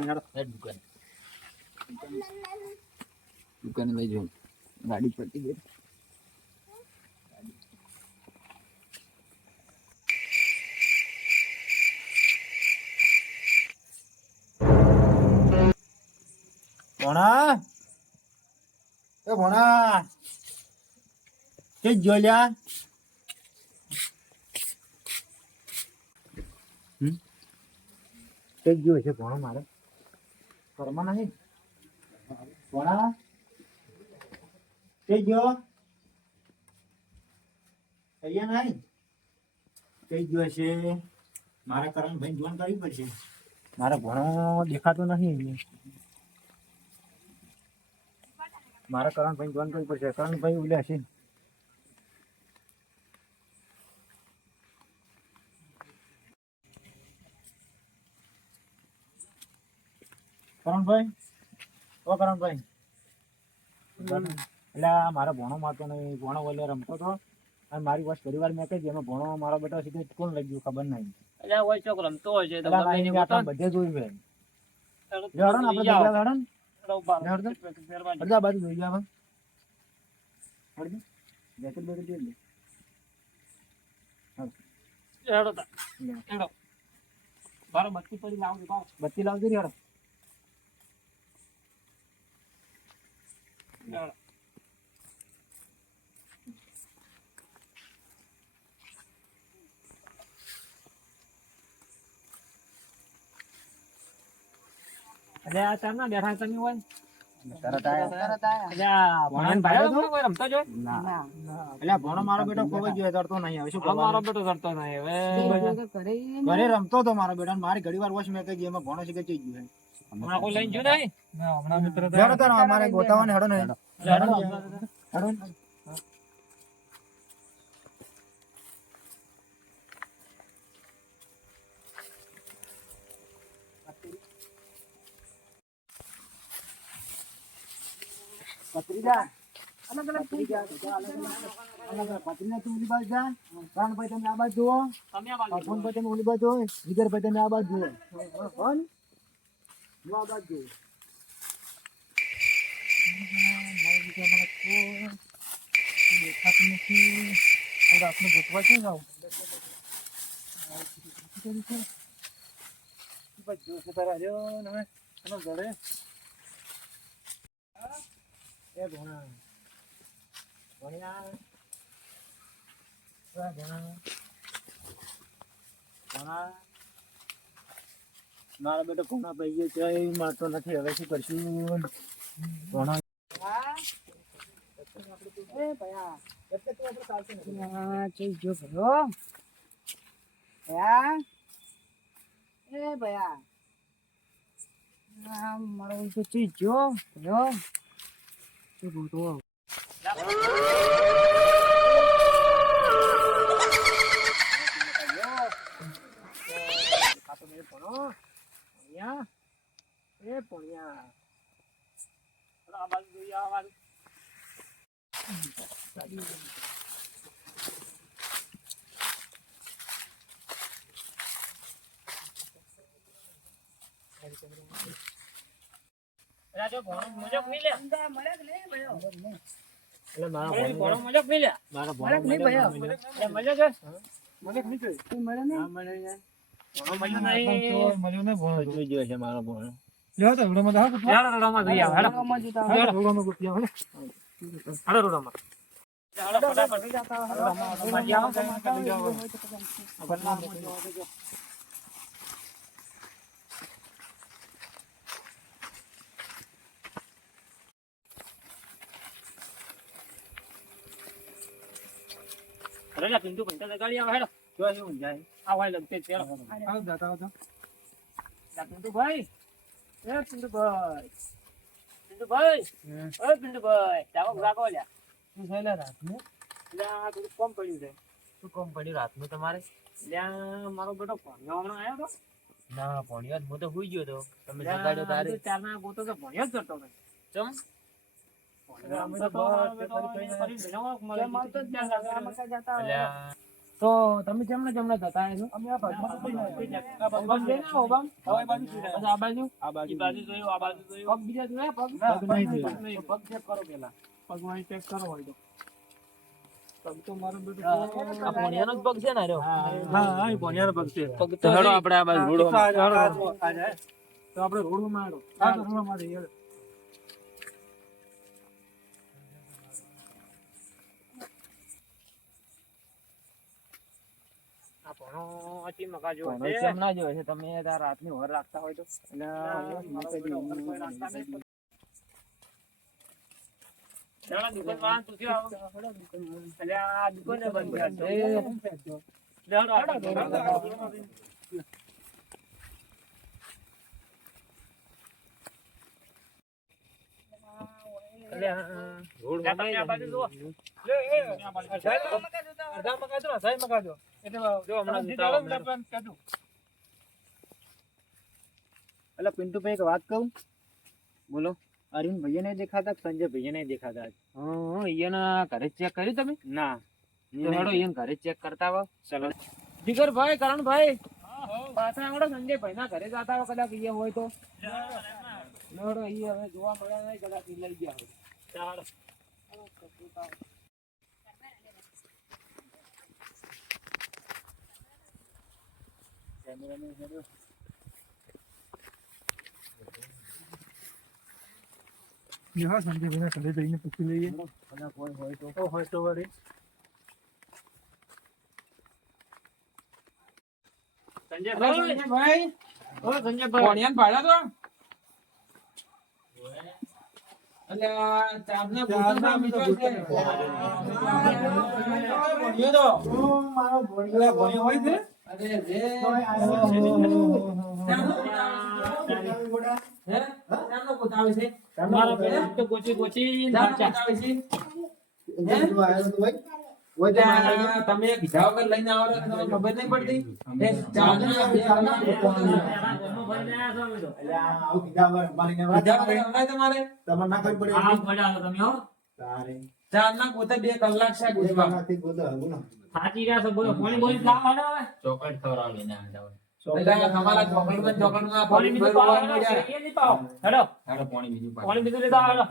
દુકાન હેડો દુકાને લઈ જાઉં ગાડી પડતી ગઈ ભણા એ ભણા કે જોલ્યા તે ગયો છે ભણો મારે ઘરમાં નહીં ભણા તે ગયો અહીંયા નહીં કઈ ગયો છે મારે કરણભાઈ જોન કરવી પડશે મારે ભણો દેખાતો નહીં મારે કરણભાઈ જોન કરવી પડશે કરણભાઈ ઉલ્યા છે કરણભાઈ ઓ કરણભાઈ એટલે મારે ભણો મારતો નહીં ભણો વલે રમતો હતો અને મારી વાત ઘણી વાર મેં કહી એમાં ભણો મારો બેટો સીધો કોણ લઈ ગયું ખબર નહીં એટલે હોય ચોક રમતો હોય છે બધે જોયું છે અડધા બાજુ જોઈ ગયા બત્તી લાવજો રે હેડો એટલે આ ચાર ના બેઠા તમે હોય તરત આયા એટલે આ ભણો ભાઈ કોઈ રમતો જો ના એટલે ભણો મારો બેટો ખોવાઈ ગયો તરતો નહીં હવે શું મારો બેટો કરતો નહીં હવે ઘરે રમતો હતો મારો બેટા મારી ઘડી વાર વોશ મેં કહી એમાં ભણો છે કે ચઈ ગયું હમણાં કોઈ લઈને જો નહીં હમણાં મિત્ર હેડો તાર અમારે ગોતાવાને હેડો નહીં હેડો પત્રીજા અલગ અલગ પત્રીજા તું ઉલી બાજુ જા કાન ભાઈ તમે આ બાજુ જુઓ તમે આ બાજુ ફોન ભાઈ તમે ઉલી બાજુ જુઓ જીગર ભાઈ તમે આ બાજુ જુઓ ફોન જો આ બાજુ જુઓ આપણે ગોતવા ક્યાં જાવ જોશે તારા જો તમે ઘરે એ ભણા ભણ્યા ભણા મારા બેટો કોના પૈ ગયો છે મારતો નથી હવે શું કરશું ભણા એ ભયા એટલે તું આપણે ચાલશે નથી ચઈ જો ભયો ભયા એ ભયા મારો તો ચઈ જો ભયો શું બોલતો મજાક મિલે એટલે મારા ભણો મજાક મિલે મારા મજાક નહીં ભયો મજાક મજાક નહીં જોઈ તું મળે ને મળે મળ્યો ને ભણો જોઈ ગયો છે મારો ભણો લ્યો તો રોડમાં તો હેડો રોડમાં જોઈ આવ હેડો રોડમાં ગુટિયા હેડો હેડો રોડમાં હેડો ફટાફટ જાતા રોડમાં જાવ અરે પિન્ટુ પંટા ગાડી આવે હેડો જો એવું જાય આ વાય લગતે ચેડો આવ જાતા હતો પિન્ટુ ભાઈ એ પિન્ટુ ભાઈ ઓય પિન્ટુ ભાઈ જાવો રાખો લ્યા તું છેલે રાત ને લે આ થોડું કોમ પડ્યું છે શું કોમ પડ્યું રાત નું તમારે લ્યા મારો બેટો ભણ્યો હમણાં આવ્યો તો ના ભણ્યો હું તો હુઈ ગયો તો તમે લ્યા, જગાડ્યો તારે તો ચારના ગોતો તો ભણ્યો જ કરતો નહીં ચમ અમે તો બસ પેપર કઈ ના- ફરી ભણ્યો મળે. અલ્યા તો તમે કેમને જતા છો? અમે આ બાજુ આ બાજુ જોયું, આ બાજુ જોયું. પગ બીજા જોયા? પગ નહીં. પગ ચેક કરો પેલા. પગ વાળી ચેક કરો હોય તો. પગ તો મારો બેટો આ ભોણિયાનો જ પગ છે ને રહ્યો. હા એ ભોણિયાનો પગ છે. પગ તો હેડો આપણે આ બાજુ રોડમાં. તો આપણે રોડમાં હેડો. હા તો રોડમાં જઈએ. આ ભણો અતિ મગાજો છે. કેમ ના જોવે છે તમે આ રાતની ઓર રાખતા હોય તો? એટલે ચાલો દુકાન વાળા તું આવો. એટલે આ દુકાને બંધ છે. ચાલો રોડ બનાવી આ બાજુ જો. લે એ અડધા મકાજો સાઈ મકાજો. એટલે જો હમણાં દીધા કાઢું. એટલે પિન્ટુભાઈ એક વાત કહું, બોલો. અરવિંદ ભૈયા નહીં દેખાતા, સંજય ભૈયા નહીં દેખાતા. હા ઈયાના ઘરે ચેક કર્યું તમે? ના તો હેડો ઈયાના ઘરે ચેક કરતા આવો. ચલો જીગરભાઈ, કરણભાઈ પાછા આવડો સંજયભાઈ ના ઘરે જતા હો કદાચ ઈ હોય તો. હેડો ઈ હવે જોવા મળ્યા નહીં, કદાચ ઈ લઈ ગયા હોય. ચાલો સંજયભાઈ ઘરે જઈને પૂછી લઈએ. હોય તો વળી. સંજયભાઈ, ઓ સંજયભાઈ કોણિયાન ભાડા તો? અલ્યા ચાપના બોટલમાં મીઠો છે. ભણ્યો તો મારો ભણ્યો હોય છે. અરે રે ચાનો પોતાવે છે? મારો બેન તો ગોચી ગોચી નાચા આવે છે. તમે કીધા વગર લઈને આવો તો તમને ખબર નહીં પડતી? ચાના બે તમારે ચારના પોતે 2 કલાક છે ગુજવા. સાચી રહ્યા છો, બોલો. પાણી બોલી લાવો હવે. ચોકલેટ ખવડાવી ને તમારા ચોકલેટ માં પાણી બીજું પાવો. હેડો પાણી બીજું લેતા આવો.